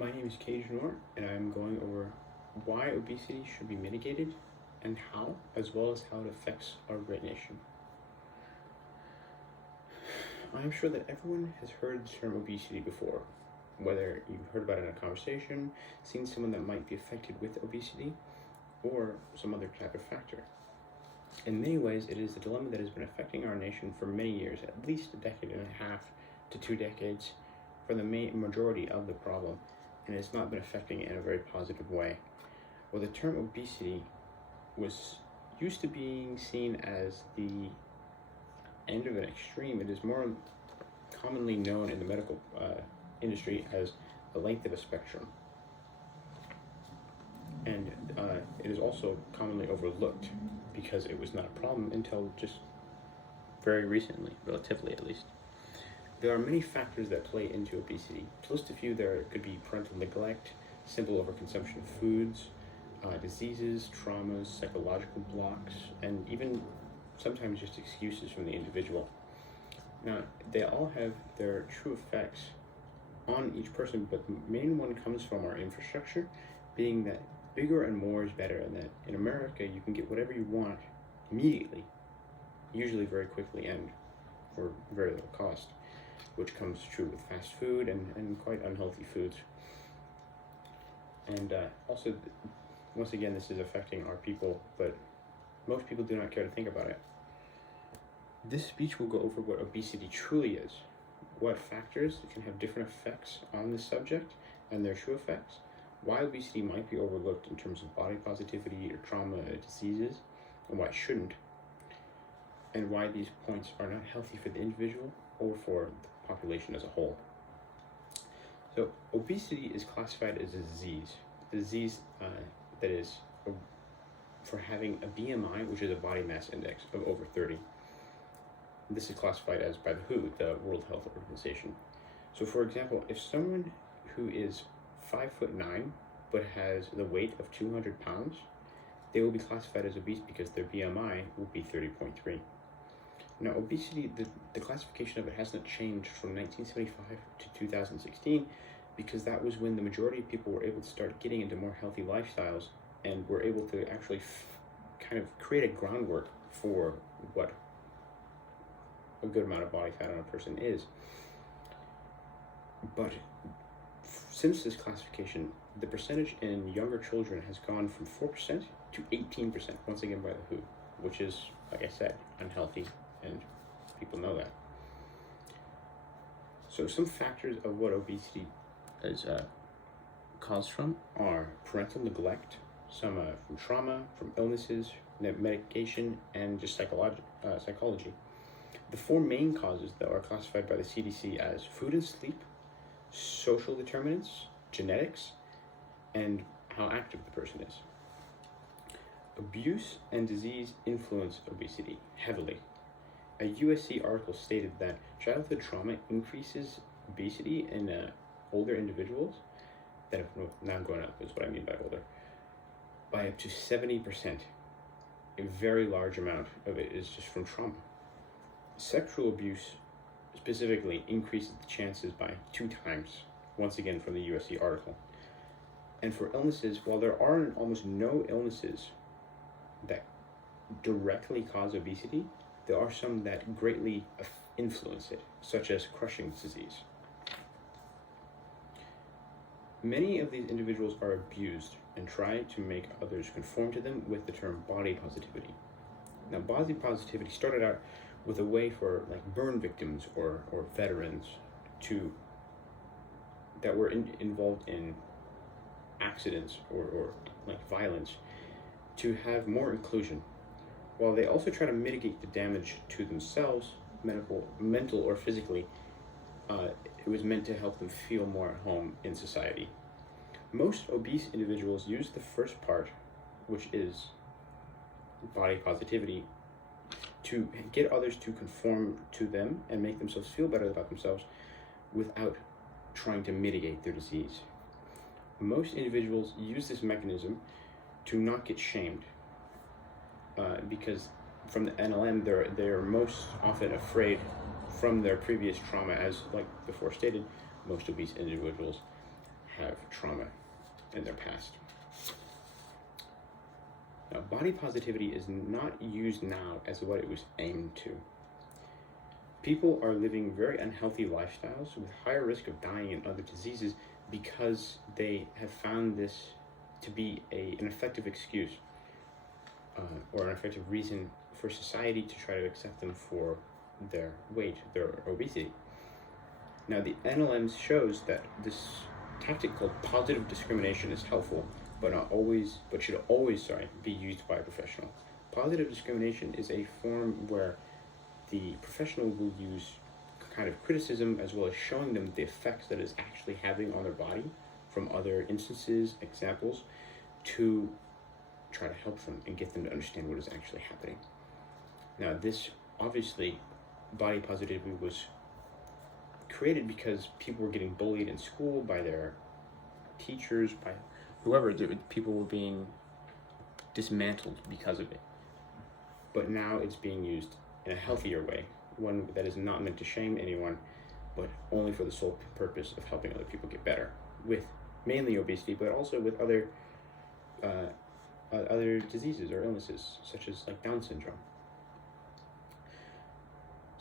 My name is Cage Noor, and I'm going over why obesity should be mitigated and how, as well as how it affects our great nation. I am sure that everyone has heard the term obesity before, whether you've heard about it in a conversation, seen someone that might be affected with obesity, or some other type of factor. In many ways, it is a dilemma that has been affecting our nation for many years, at least a decade and a half to 2 decades, for the majority of the problem, and it's not been affecting it in a very positive way. Well, the term obesity was used to being seen as the end of an extreme. It is more commonly known in the medical industry as the length of a spectrum. And it is also commonly overlooked because it was not a problem until just very recently, relatively at least. There are many factors that play into obesity. To list a few, there could be parental neglect, simple overconsumption of foods, diseases, traumas, psychological blocks, and even sometimes just excuses from the individual. Now, they all have their true effects on each person, but the main one comes from our infrastructure, being that bigger and more is better, and that in America you can get whatever you want immediately, usually very quickly and for very little cost, which comes true with fast food and quite unhealthy foods. And also, once again, this is affecting our people, but most people do not care to think about it. This speech will go over what obesity truly is, what factors can have different effects on this subject and their true effects, why obesity might be overlooked in terms of body positivity or trauma diseases, and why it shouldn't, and why these points are not healthy for the individual or for the population as a whole. So obesity is classified as a disease that is for having a BMI, which is a body mass index, of over 30. This is classified as by the WHO, the World Health Organization. So for example, if someone who is 5'9" but has the weight of 200 pounds, they will be classified as obese because their BMI will be 30.3. Now, obesity, the classification of it hasn't changed from 1975 to 2016 because that was when the majority of people were able to start getting into more healthy lifestyles and were able to actually kind of create a groundwork for what a good amount of body fat on a person is. But since this classification, the percentage in younger children has gone from 4% to 18%, once again by the WHO, which is, like I said, unhealthy, and people know that. So some factors of what obesity is caused from are parental neglect, some from trauma, from illnesses, medication, and just psychology. The 4 main causes, though, are classified by the CDC as food and sleep, social determinants, genetics, and how active the person is. Abuse and disease influence obesity heavily. A USC article stated that childhood trauma increases obesity in older individuals, that have now grown up is what I mean by older, by up to 70%. A very large amount of it is just from trauma. Sexual abuse specifically increases the chances by 2 times, once again from the USC article. And for illnesses, while there are almost no illnesses that directly cause obesity, there are some that greatly influence it, such as Cushing's disease. Many of these individuals are abused and try to make others conform to them with the term body positivity. Now, body positivity started out with a way for like burn victims or veterans that were involved in accidents or like violence to have more inclusion, while they also try to mitigate the damage to themselves, mental or physically. It was meant to help them feel more at home in society. Most obese individuals use the first part, which is body positivity, to get others to conform to them and make themselves feel better about themselves without trying to mitigate their disease. Most individuals use this mechanism to not get shamed because from the NLM, they're most often afraid from their previous trauma, as like before stated, most obese individuals have trauma in their past. Now, body positivity is not used now as what it was aimed to. People are living very unhealthy lifestyles with higher risk of dying and other diseases because they have found this to be an effective excuse or an effective reason for society to try to accept them for their weight, their obesity. Now, the NLM shows that this tactic called positive discrimination is helpful, but should always be used by a professional. Positive discrimination is a form where the professional will use kind of criticism as well as showing them the effects that it's actually having on their body from other instances, examples, to try to help them and get them to understand what is actually happening. Now, this obviously, body positivity was created because people were getting bullied in school by their teachers, by whoever. People were being dismantled because of it. But now it's being used in a healthier way, one that is not meant to shame anyone, but only for the sole purpose of helping other people get better with mainly obesity, but also with other diseases or illnesses, such as like Down syndrome.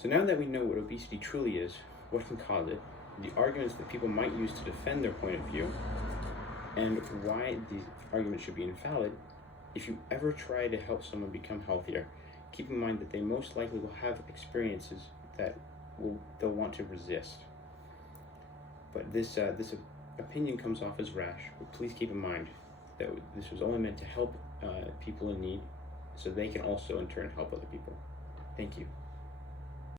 So now that we know what obesity truly is, what can cause it, the arguments that people might use to defend their point of view, and why these arguments should be invalid, if you ever try to help someone become healthier, keep in mind that they most likely will have experiences that they'll want to resist. But this opinion comes off as rash, but please keep in mind that this was only meant to help people in need, so they can also in turn help other people. Thank you.